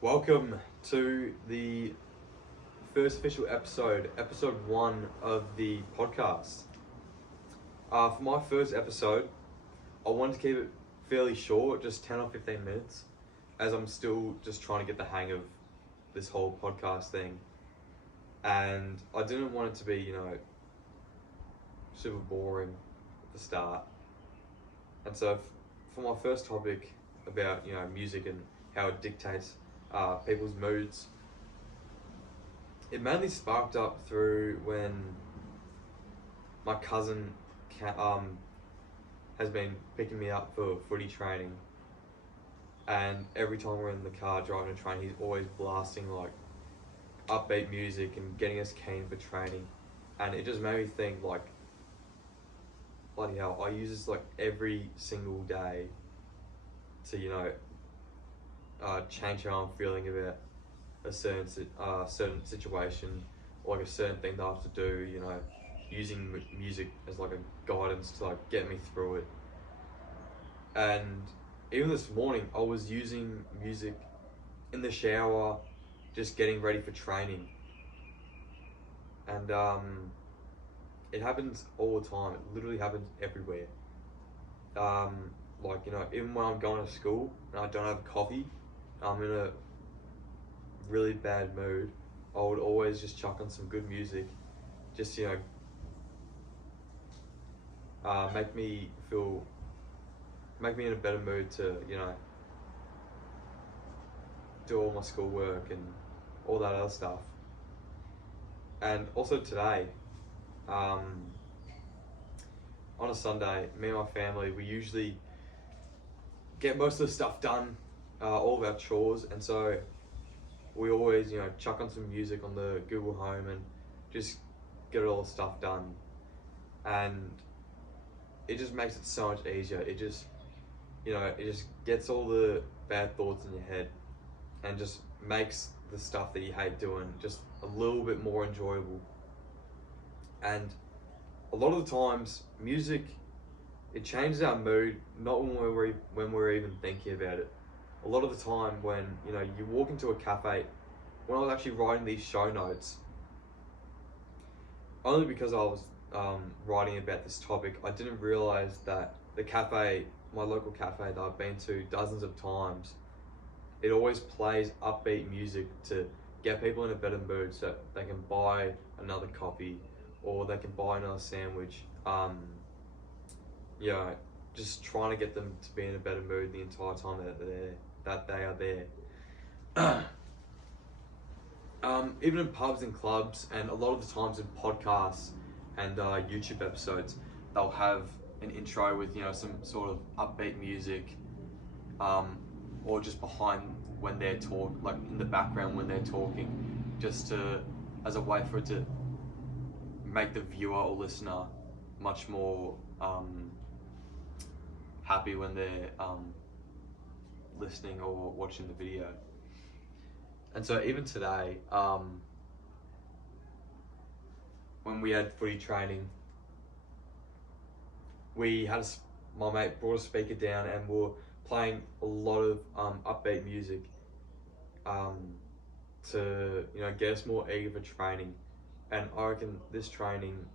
Welcome to the first official episode 1 of the podcast. For my first episode, I wanted to keep it fairly short, just 10 or 15 minutes, as I'm still just trying to get the hang of this whole podcast thing. And I didn't want it to be, super boring at the start. And so for my first topic about, music and how it dictates people's moods, it mainly sparked up through when my cousin has been picking me up for footy training, and every time we're in the car driving to train, he's always blasting like upbeat music and getting us keen for training, and it just made me think like, bloody hell, I use this like every single day to change how I'm feeling about a certain situation or like a certain thing that I have to do, using music as like a guidance to like get me through it. And even this morning I was using music in the shower, just getting ready for training. And it happens all the time. It literally happens everywhere. Even when I'm going to school and I don't have coffee, I'm in a really bad mood, I would always just chuck on some good music, just make me in a better mood to do all my schoolwork and all that other stuff. And also today, on a Sunday, me and my family, we usually get most of the stuff done, all of our chores, and so we always, chuck on some music on the Google Home and just get all the stuff done. And it just makes it so much easier. It just gets all the bad thoughts in your head and just makes the stuff that you hate doing just a little bit more enjoyable. And a lot of the times, music, it changes our mood, not when we're even thinking about it. A lot of the time when, you walk into a cafe, when I was actually writing these show notes, only because I was writing about this topic, I didn't realize that the cafe, my local cafe that I've been to dozens of times, it always plays upbeat music to get people in a better mood so they can buy another coffee or they can buy another sandwich. Just trying to get them to be in a better mood the entire time that they are there. Even in pubs and clubs, and a lot of the times in podcasts and YouTube episodes, they'll have an intro with some sort of upbeat music, or just behind when they're like in the background when they're talking, just as a way for it to make the viewer or listener much more happy when they're listening or watching the video. And so even today, when we had footy training, my mate brought a speaker down and we were playing a lot of upbeat music to get us more eager for training. And I reckon this training,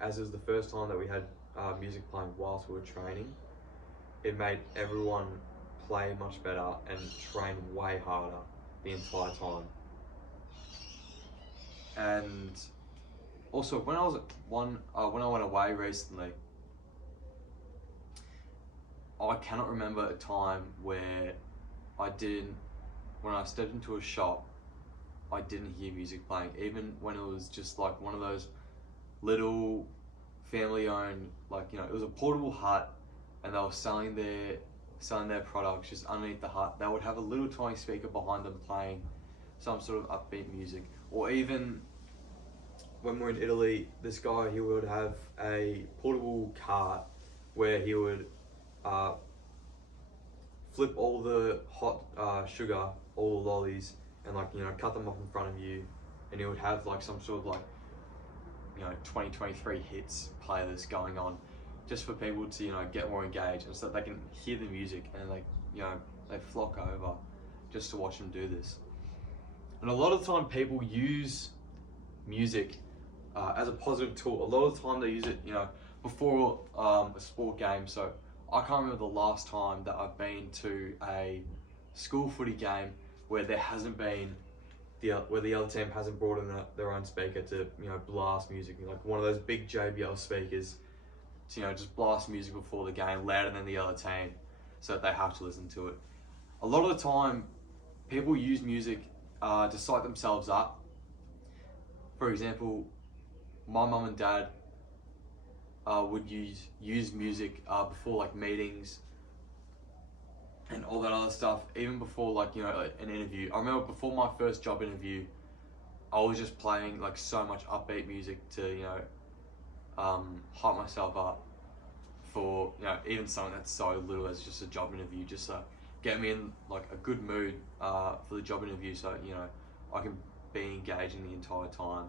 as it was the first time that we had music playing whilst we were training, it made everyone play much better and train way harder the entire time. And also when I went away recently, I cannot remember a time where when I stepped into a shop, I didn't hear music playing, even when it was just like one of those little family-owned, it was a portable hut, and they were selling their products just underneath the hut. They would have a little tiny speaker behind them playing some sort of upbeat music. Or even when we're in Italy, this guy, he would have a portable cart where he would flip all the hot sugar, all the lollies, and cut them off in front of you, and he would have some sort of 2023 hits playlist going on, just for people to get more engaged, and so that they can hear the music and they flock over just to watch them do this. And a lot of the time people use music as a positive tool. A lot of the time they use it, before a sport game. So I can't remember the last time that I've been to a school footy game where there hasn't been where the other team hasn't brought in their own speaker to blast music, like one of those big JBL speakers to just blast music before the game louder than the other team, so that they have to listen to it. A lot of the time, people use music to psych themselves up. For example, my mum and dad would use music before like meetings and all that other stuff, even before like an interview. I remember before my first job interview, I was just playing like so much upbeat music to hype myself up for even something that's so little as just a job interview, just to get me in like a good mood for the job interview, so I can be engaging the entire time.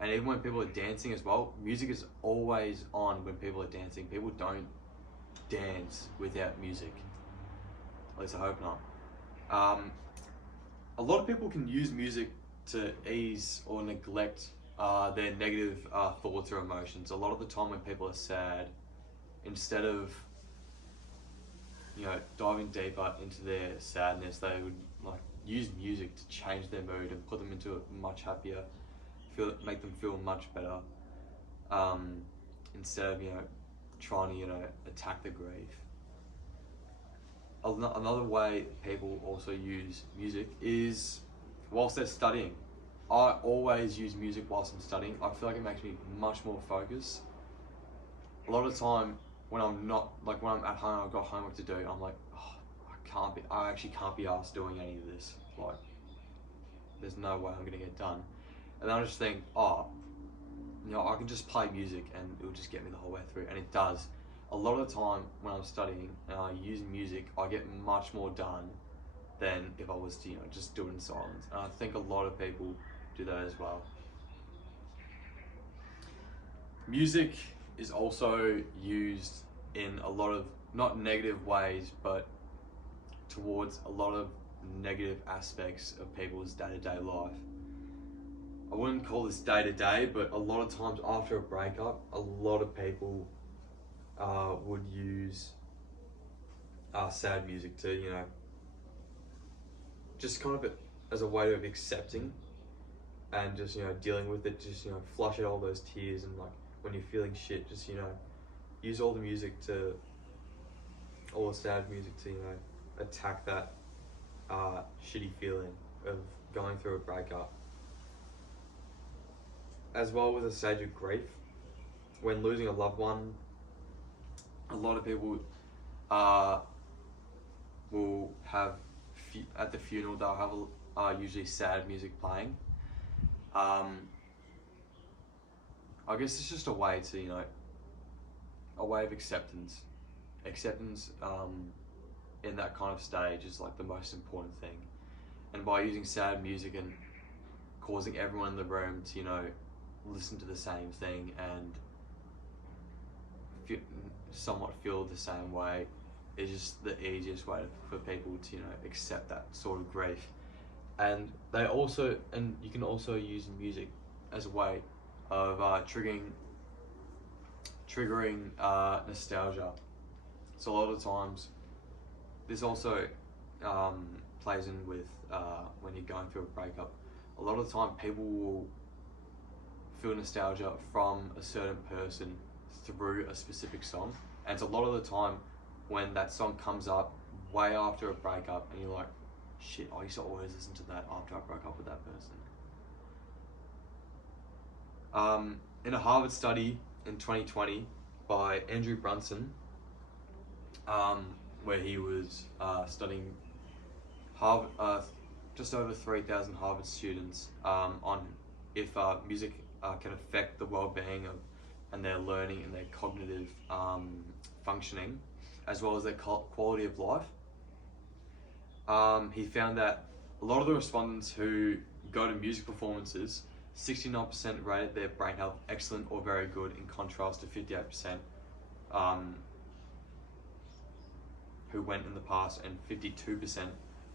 And even when people are dancing as well, music is always on when people are dancing. People don't dance without music. At least I hope not. A lot of people can use music to ease or neglect their negative thoughts or emotions. A lot of the time when people are sad, instead of diving deeper into their sadness, they would like use music to change their mood and put them into a much happier, make them feel much better, instead of trying to attack the grief. Another way people also use music is whilst they're studying. I always use music whilst I'm studying. I feel like it makes me much more focused. A lot of the time when I'm at home, I've got homework to do, I'm like, I actually can't be asked doing any of this. Like, there's no way I'm gonna get done. And then I just think, I can just play music and it'll just get me the whole way through, and it does. A lot of the time when I'm studying and I use music, I get much more done than if I was to just do it in silence. And I think a lot of people do that as well. Music is also used in a lot of, not negative ways, but towards a lot of negative aspects of people's day-to-day life. I wouldn't call this day-to-day, but a lot of times after a breakup, a lot of people would use sad music to, just kind of as a way of accepting and just, dealing with it, just, flush out all those tears, and like when you're feeling shit, just, use all the music to, all the sad music to, attack that shitty feeling of going through a breakup. As well with a stage of grief, when losing a loved one, a lot of people will have, at the funeral, they'll have usually sad music playing. I guess it's just a way to, a way of acceptance. Acceptance in that kind of stage is like the most important thing. And by using sad music and causing everyone in the room to, listen to the same thing and somewhat feel the same way, is just the easiest way for people to accept that sort of grief. And you can also use music as a way of triggering nostalgia. So a lot of times this also plays in with when you're going through a breakup. A lot of the time people will feel nostalgia from a certain person through a specific song, and it's a lot of the time when that song comes up way after a breakup and you're like, shit, I used to always listen to that after I broke up with that person. In a Harvard study in 2020 by Andrew Brunson, where he was studying just over 3,000 Harvard students on if music can affect the well-being of and their learning and their cognitive functioning, as well as their quality of life. He found that a lot of the respondents who go to music performances, 69% rated their brain health excellent or very good, in contrast to 58% who went in the past, and 52%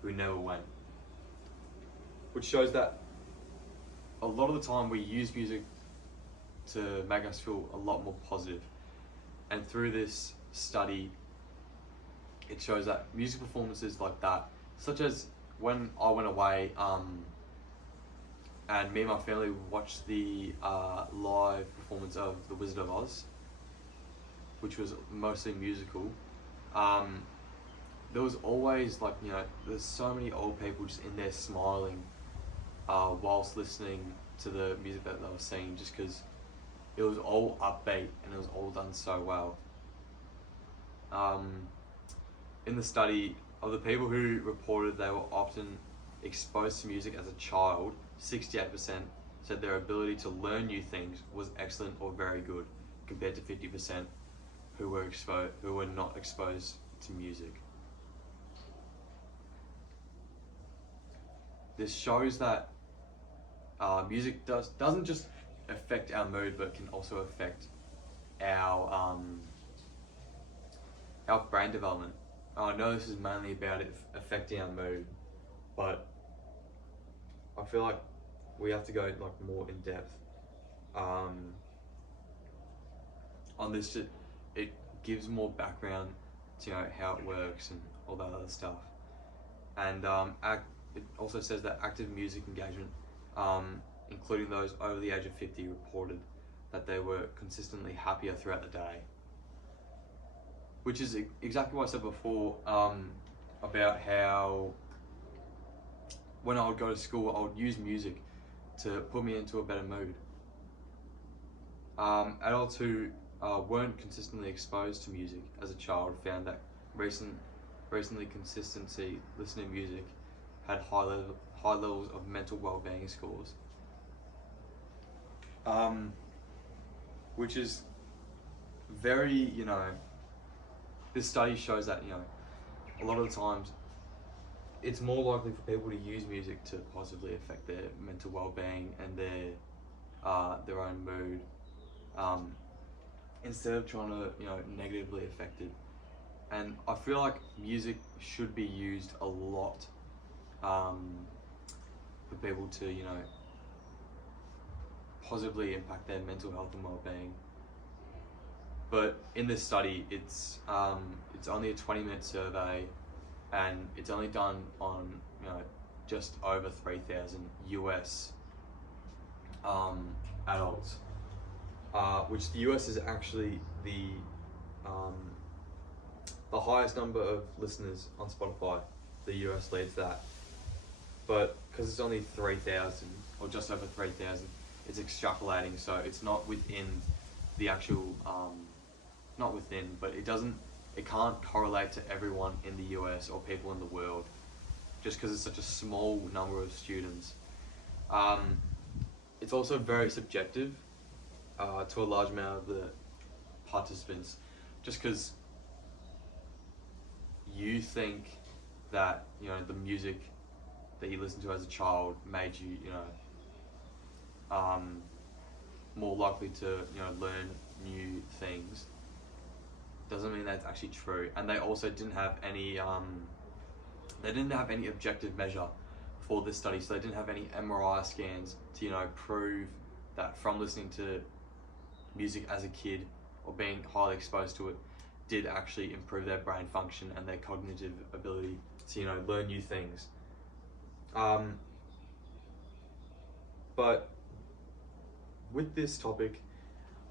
who never went. Which shows that a lot of the time we use music to make us feel a lot more positive. And through this study, it shows that music performances like that, such as when I went away, and me and my family watched the live performance of The Wizard of Oz, which was mostly musical. There was always there's so many old people just in there smiling whilst listening to the music that they were singing, just because it was all upbeat and it was all done so well. In the study, of the people who reported they were often exposed to music as a child, 68% said their ability to learn new things was excellent or very good, compared to 50% who were not exposed to music. This shows that music doesn't just affect our mood, but can also affect our brain development. I know this is mainly about it affecting our mood, but I feel like we have to go more in depth on this. It gives more background to how it works and all that other stuff. And it also says that active music engagement, including those over the age of 50, reported that they were consistently happier throughout the day. Which is exactly what I said before, about how when I would go to school, I would use music to put me into a better mood. Adults who weren't consistently exposed to music as a child found that recently consistency listening to music had high levels of mental well-being scores. Which is very, this study shows that, a lot of the times it's more likely for people to use music to positively affect their mental well-being and their own mood, instead of trying to, negatively affect it. And I feel like music should be used a lot for people to, positively impact their mental health and well-being. But in this study, it's only a 20-minute survey, and it's only done on just over 3,000 US adults, which the US is actually the highest number of listeners on Spotify. The US leads that, but because it's only 3,000 or just over 3,000, it's extrapolating, so it's not within the actual. Not within, but it can't correlate to everyone in the US or people in the world, just because it's such a small number of students. It's also very subjective to a large amount of the participants, just because you think that the music that you listened to as a child made you more likely to learn new things. Doesn't mean that's actually true. And they also didn't have any objective measure for this study, so they didn't have any MRI scans to prove that from listening to music as a kid or being highly exposed to it did actually improve their brain function and their cognitive ability to learn new things. But with this topic,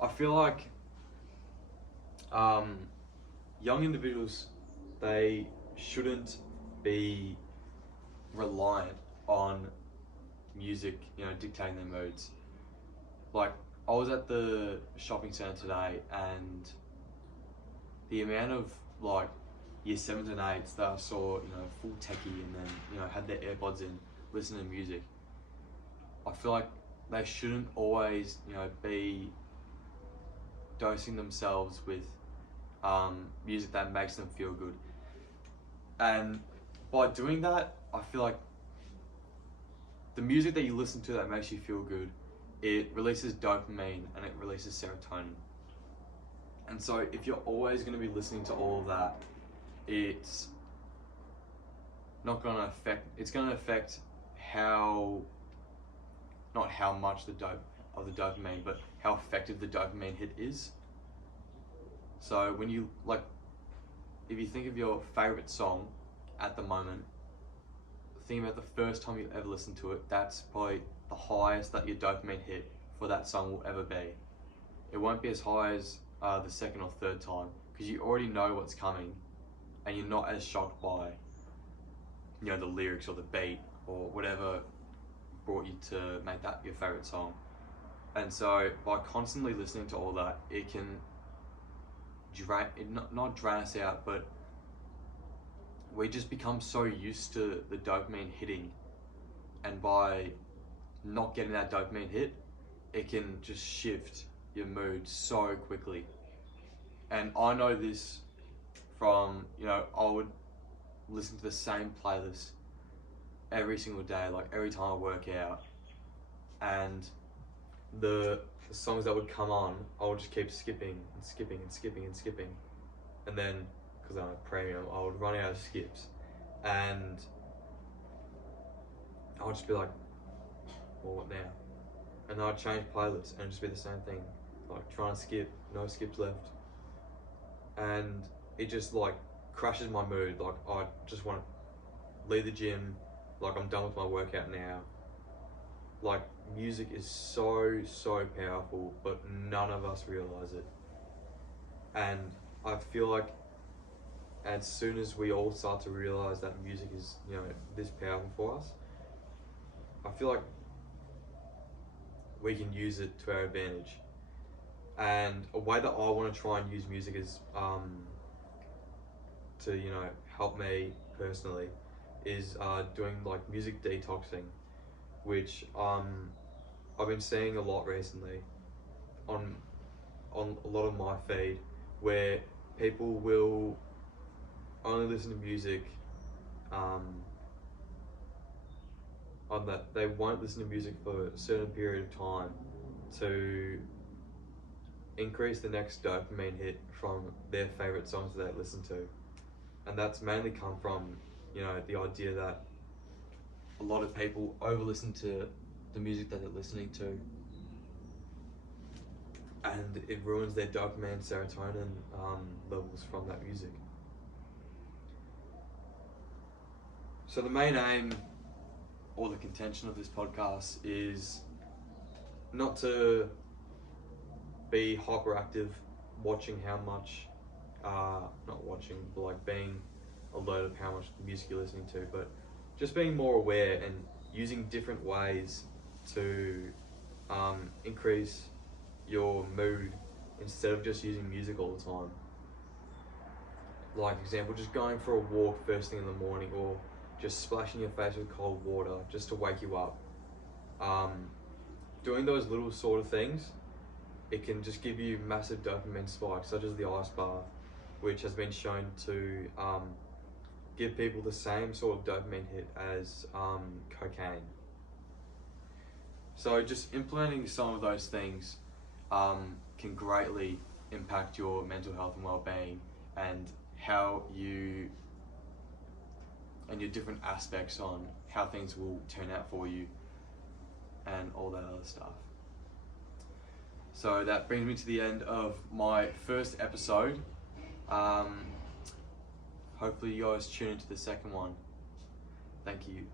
I feel like young individuals, they shouldn't be reliant on music, dictating their moods. Like, I was at the shopping centre today, and the amount of year 7s and 8s that I saw, full techie, and then had their AirPods in, listening to music. I feel like they shouldn't always, be dosing themselves with music that makes them feel good. And by doing that, I feel like the music that you listen to that makes you feel good, it releases dopamine and it releases serotonin. And so if you're always going to be listening to all of that, it's not gonna affect. It's gonna affect how, not how much the dopamine, but how effective the dopamine hit is. So when you like, if you think of your favorite song at the moment, think about the first time you ever listened to it. That's probably the highest that your dopamine hit for that song will ever be. It won't be as high as the second or third time, because you already know what's coming, and you're not as shocked by, you know, the lyrics or the beat or whatever brought you to make that your favorite song. And so by constantly listening to all that, it can not drown us out, but we just become so used to the dopamine hitting, and by not getting that dopamine hit, it can just shift your mood so quickly. And I know this from, you know, I would listen to the same playlist every single day, like every time I work out, and the songs that would come on, I would just keep skipping and skipping and skipping and skipping, and then, because I'm a premium, I would run out of skips, and I would just be like, well, what now? And then I'd change playlists and it'd just be the same thing, like trying to skip, no skips left, and it just like crashes my mood. Like I just want to leave the gym, like I'm done with my workout now. Like music is so powerful, but none of us realize it. And I feel like as soon as we all start to realize that music is, you know, this powerful for us, I feel like we can use it to our advantage. And a way that I want to try and use music is to, you know, help me personally is doing like music detoxing, which I've been seeing a lot recently on a lot of my feed, where people will only listen to music on that they won't listen to music for a certain period of time to increase the next dopamine hit from their favorite songs that they listen to. And that's mainly come from, you know, the idea that a lot of people over listen to the music that they're listening to, and it ruins their dopamine, serotonin levels from that music. So the main aim or the contention of this podcast is not to be hyperactive, watching how much, not watching, but like being alert of how much music you're listening to, but just being more aware and using different ways to increase your mood instead of just using music all the time. Like example, just going for a walk first thing in the morning, or just splashing your face with cold water just to wake you up. Doing those little sort of things, it can just give you massive dopamine spikes, such as the ice bath, which has been shown to give people the same sort of dopamine hit as cocaine. So just implementing some of those things can greatly impact your mental health and well-being, and how you and your different aspects on how things will turn out for you and all that other stuff. So that brings me to the end of my first episode. Hopefully you guys tune into the second one. Thank you.